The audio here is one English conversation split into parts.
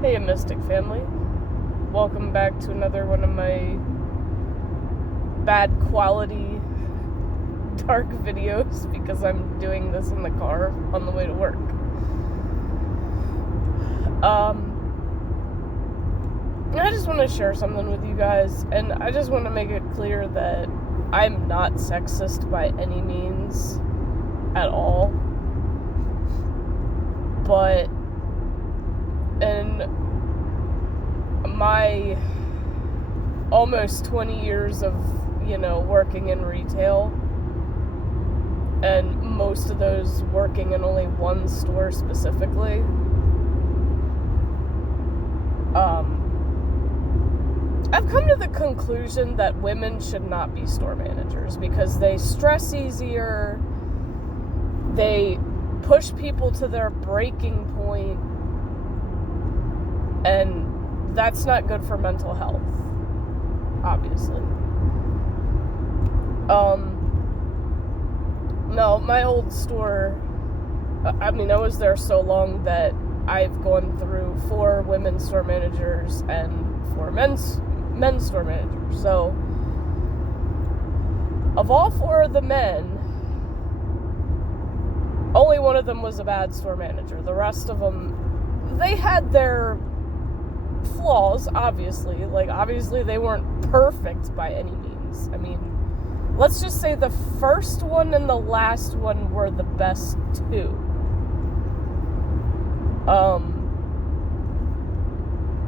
Hey, Mystic family. Welcome back to another one of my bad quality dark videos because I'm doing this in the car on the way to work. I just want to share something with you guys, and I just want to make it clear that I'm not sexist by any means at all. But in my almost 20 years of, working in retail, and most of those working in only one store specifically, I've come to the conclusion that women should not be store managers because they stress easier, they push people to their breaking point, and that's not good for mental health, obviously. No, my old store, I was there so long that I've gone through 4 women's store managers and 4 men's store managers. So, of all 4 of the men, only one of them was a bad store manager. The rest of them, they had their flaws, obviously. Obviously they weren't perfect by any means. Let's just say the first one and the last one were the best 2.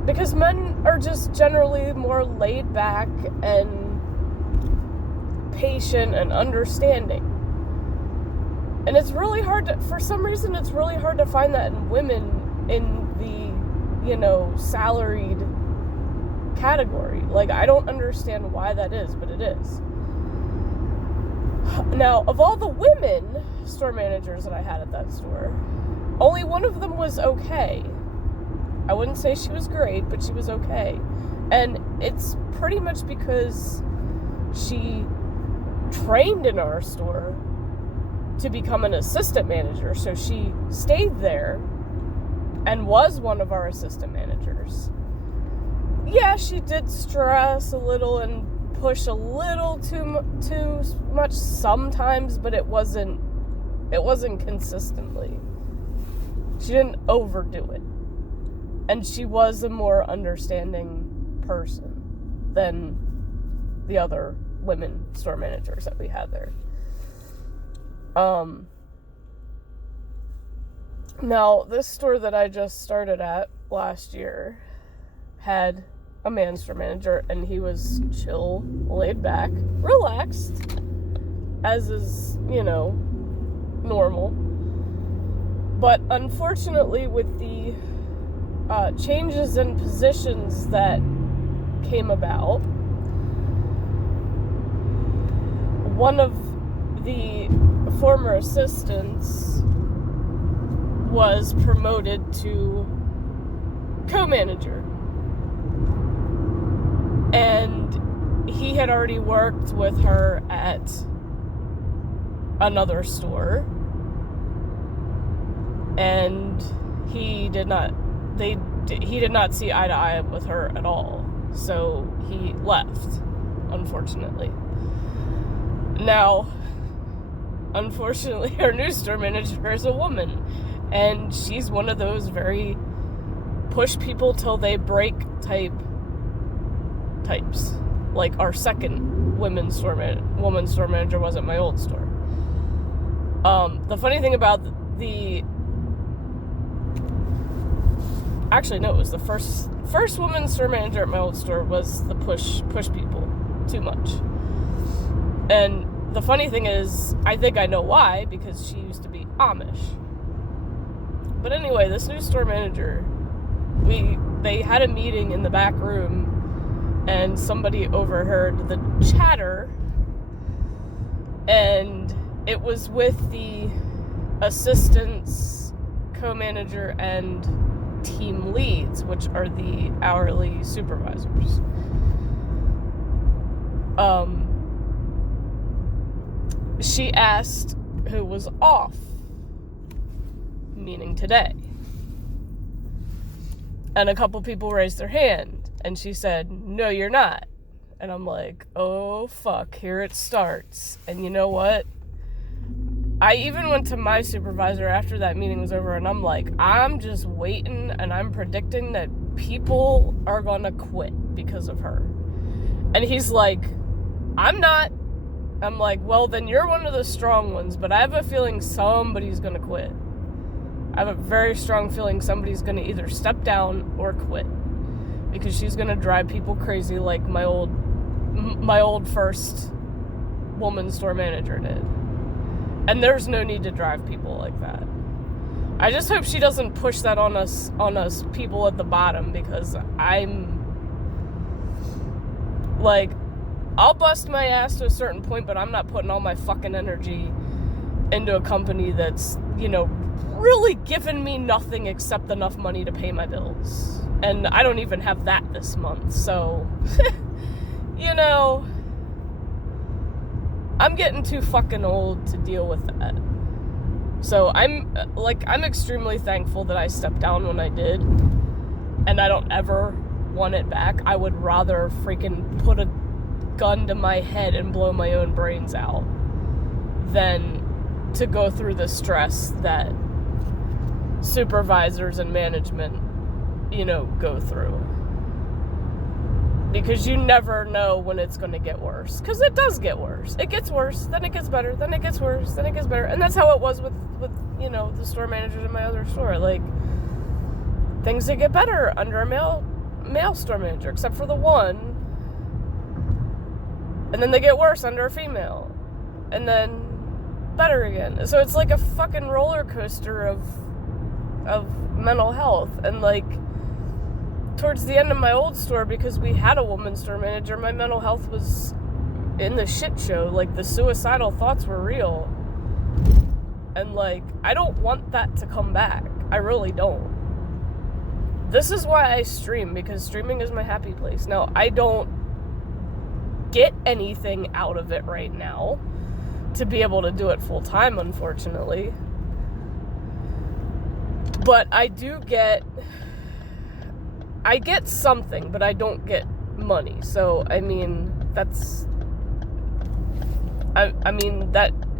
Because men are just generally more laid back and patient and understanding. And it's really hard to, for some reason, it's really hard to find that in women in the, salaried category. I don't understand why that is, but it is. Now, of all the women store managers that I had at that store, only one of them was okay. I wouldn't say she was great, but she was okay. And it's pretty much because she trained in our store to become an assistant manager. So she stayed there and was one of our assistant managers. Yeah, she did stress a little and push a little too much sometimes, but it wasn't consistently. She didn't overdo it. And she was a more understanding person than the other women store managers that we had there. Now, this store that I just started at last year had a man store manager, and he was chill, laid back, relaxed, as is, normal. But unfortunately, with the changes in positions that came about, one of the former assistants was promoted to co-manager. And he had already worked with her at another store, and he did not see eye to eye with her at all, so he left, unfortunately. Now, unfortunately, our new store manager is a woman, and she's one of those very push people till they break types. Like our second woman store manager was at my old store. The funny thing about it was the first woman store manager at my old store was the push people too much. And the funny thing is, I think I know why, because she used to be Amish. But anyway, this new store manager, they had a meeting in the back room, and somebody overheard the chatter, and it was with the assistants, co-manager, and team leads, which are the hourly supervisors. She asked who was off, meaning today. And a couple people raised their hand. And she said, no, you're not. And I'm like, oh, fuck, here it starts. And you know what? I even went to my supervisor after that meeting was over, and I'm like, I'm just waiting, and I'm predicting that people are gonna quit because of her. And he's like, I'm not. I'm like, well, then you're one of the strong ones, but I have a feeling somebody's gonna quit. I have a very strong feeling somebody's gonna either step down or quit, because she's gonna drive people crazy like my old first woman store manager did. And there's no need to drive people like that. I just hope she doesn't push that on us people at the bottom, because I'm like, I'll bust my ass to a certain point, but I'm not putting all my fucking energy into a company that's, really giving me nothing except enough money to pay my bills. And I don't even have that this month, so, I'm getting too fucking old to deal with that. So I'm extremely thankful that I stepped down when I did, and I don't ever want it back. I would rather freaking put a gun to my head and blow my own brains out than to go through the stress that supervisors and management, go through. Because you never know when it's going to get worse. Because it does get worse. It gets worse, then it gets better, then it gets worse, then it gets better. And that's how it was with the store managers in my other store. Like, things that get better under a male store manager, except for the one. And then they get worse under a female. And then better again. So it's like a fucking roller coaster of mental health. And like, towards the end of my old store, because we had a woman store manager, my mental health was in the shit show. Like, the suicidal thoughts were real. And like, I don't want that to come back. I really don't. This is why I stream, because streaming is my happy place. Now, I don't get anything out of it right now to be able to do it full time, unfortunately. But I get something, but I don't get money. So, I mean, that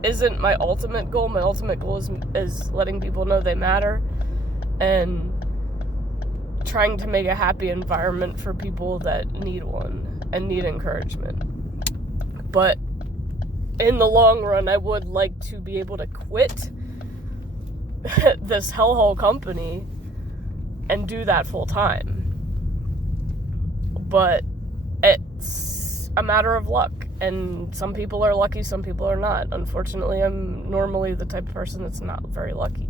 isn't my ultimate goal. My ultimate goal is letting people know they matter and trying to make a happy environment for people that need one and need encouragement. But in the long run, I would like to be able to quit this hellhole company and do that full time. But it's a matter of luck, and some people are lucky, some people are not. Unfortunately, I'm normally the type of person that's not very lucky.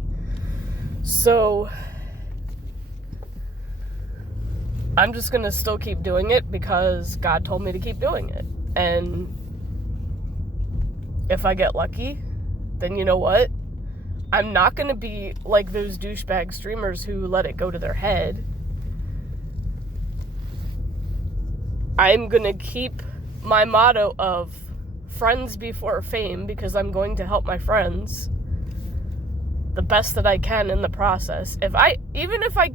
So I'm just gonna still keep doing it because God told me to keep doing it. And if I get lucky, then you know what? I'm not gonna be like those douchebag streamers who let it go to their head. I'm gonna keep my motto of friends before fame, because I'm going to help my friends the best that I can in the process. Even if I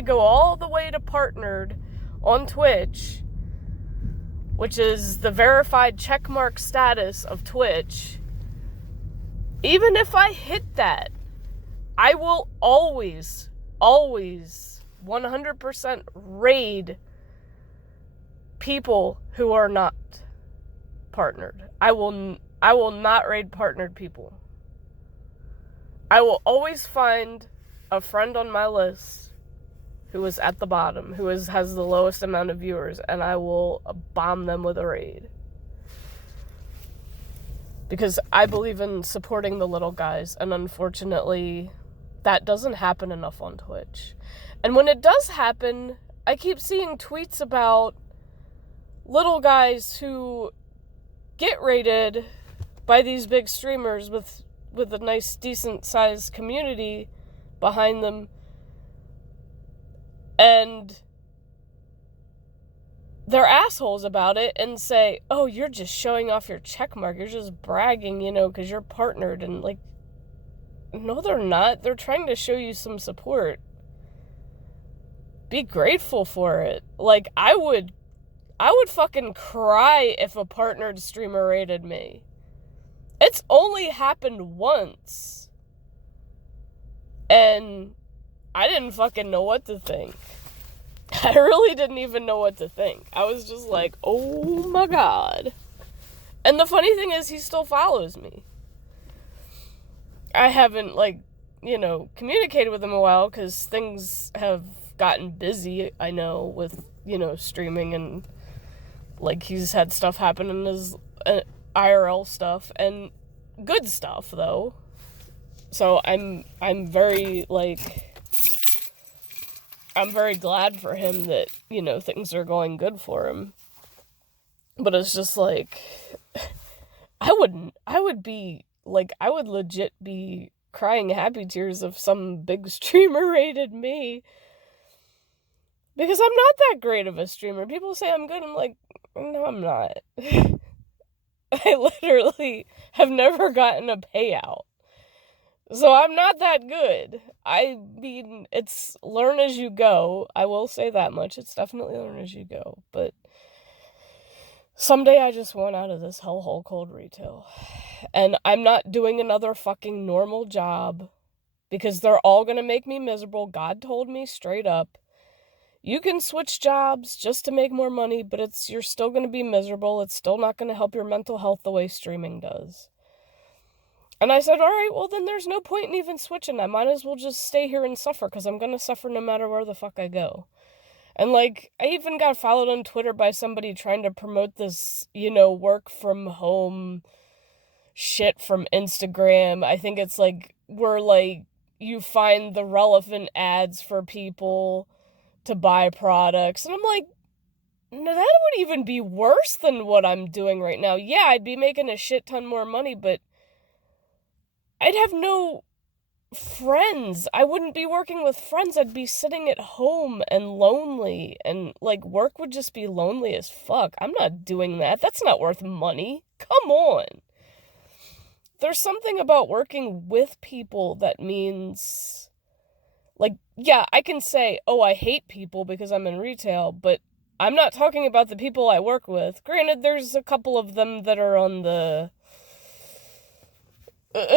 go all the way to partnered on Twitch, which is the verified checkmark status of Twitch, even if I hit that, I will always 100% raid people who are not partnered. I will not raid partnered people. I will always find a friend on my list who is at the bottom, who has the lowest amount of viewers, and I will bomb them with a raid. Because I believe in supporting the little guys, and unfortunately, that doesn't happen enough on Twitch. And when it does happen, I keep seeing tweets about little guys who get raided by these big streamers with a nice, decent-sized community behind them, and they're assholes about it and say, oh, you're just showing off your checkmark, you're just bragging, because you're partnered. And like, no, they're not. They're trying to show you some support. be grateful for it. Like, I would fucking cry if a partnered streamer rated me. It's only happened once. And I didn't fucking know what to think. I really didn't even know what to think. I was just like, oh my god. And the funny thing is, he still follows me. I haven't, like, communicated with him a while because things have gotten busy, I know, with, streaming, and, like, he's had stuff happen in his IRL stuff, and good stuff, though. So I'm very, like, I'm very glad for him that, things are going good for him. But it's just, like, I would legit be crying happy tears if some big streamer rated me. Because I'm not that great of a streamer. People say I'm good. I'm like, no, I'm not. I literally have never gotten a payout. So I'm not that good. I mean, it's learn as you go. I will say that much. It's definitely learn as you go. But someday I just want out of this hellhole called retail. And I'm not doing another fucking normal job because they're all going to make me miserable. God told me straight up, you can switch jobs just to make more money, but you're still going to be miserable. It's still not going to help your mental health the way streaming does. And I said, all right, well, then there's no point in even switching. I might as well just stay here and suffer because I'm going to suffer no matter where the fuck I go. And, like, I even got followed on Twitter by somebody trying to promote this, work from home shit from Instagram. I think it's, like, where, like, you find the relevant ads for people to buy products. And I'm like, no, that would even be worse than what I'm doing right now. Yeah, I'd be making a shit ton more money, but I'd have no friends. I wouldn't be working with friends. I'd be sitting at home and lonely, and, like, work would just be lonely as fuck. I'm not doing that. That's not worth money. Come on. There's something about working with people that means, like, yeah, I can say, oh, I hate people because I'm in retail, but I'm not talking about the people I work with. Granted, there's a couple of them that are on the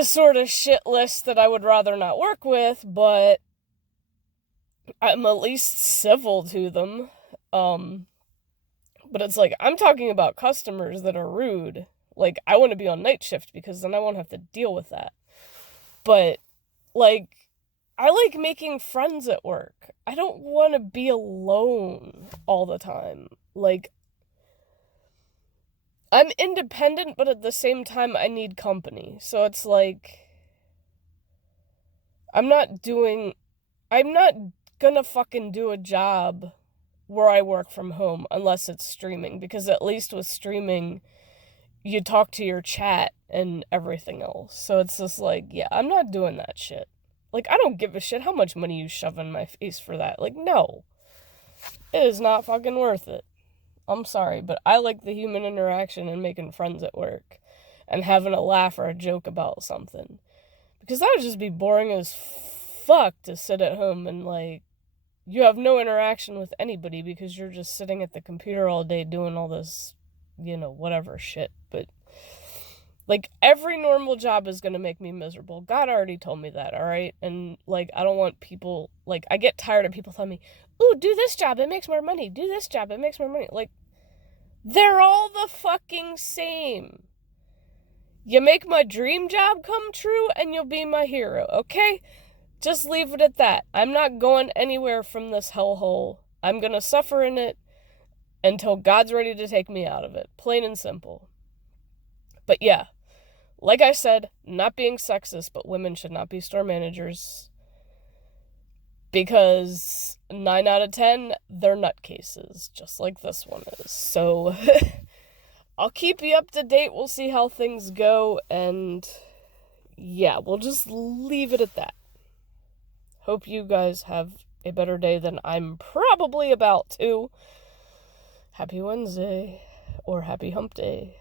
sort of shit list that I would rather not work with, but I'm at least civil to them. But it's like, I'm talking about customers that are rude. Like, I want to be on night shift because then I won't have to deal with that. But, like, I like making friends at work. I don't want to be alone all the time. Like, I'm independent, but at the same time, I need company. So it's like, I'm not gonna fucking do a job where I work from home unless it's streaming. Because at least with streaming, you talk to your chat and everything else. So it's just like, yeah, I'm not doing that shit. Like, I don't give a shit how much money you shove in my face for that. Like, no. It is not fucking worth it. I'm sorry, but I like the human interaction and making friends at work and having a laugh or a joke about something. Because that would just be boring as fuck to sit at home and, like, you have no interaction with anybody because you're just sitting at the computer all day doing all this, whatever shit. But, like, every normal job is going to make me miserable. God already told me that, alright? And, like, I don't want people, like, I get tired of people telling me, ooh, do this job, it makes more money. Do this job, it makes more money. Like, they're all the fucking same. You make my dream job come true and you'll be my hero, okay? Just leave it at that. I'm not going anywhere from this hellhole. I'm gonna suffer in it until God's ready to take me out of it. Plain and simple. But yeah, like I said, not being sexist, but women should not be store managers. Because 9 out of 10, they're nutcases, just like this one is. So, I'll keep you up to date. We'll see how things go. And, yeah, we'll just leave it at that. Hope you guys have a better day than I'm probably about to. Happy Wednesday. Or happy hump day.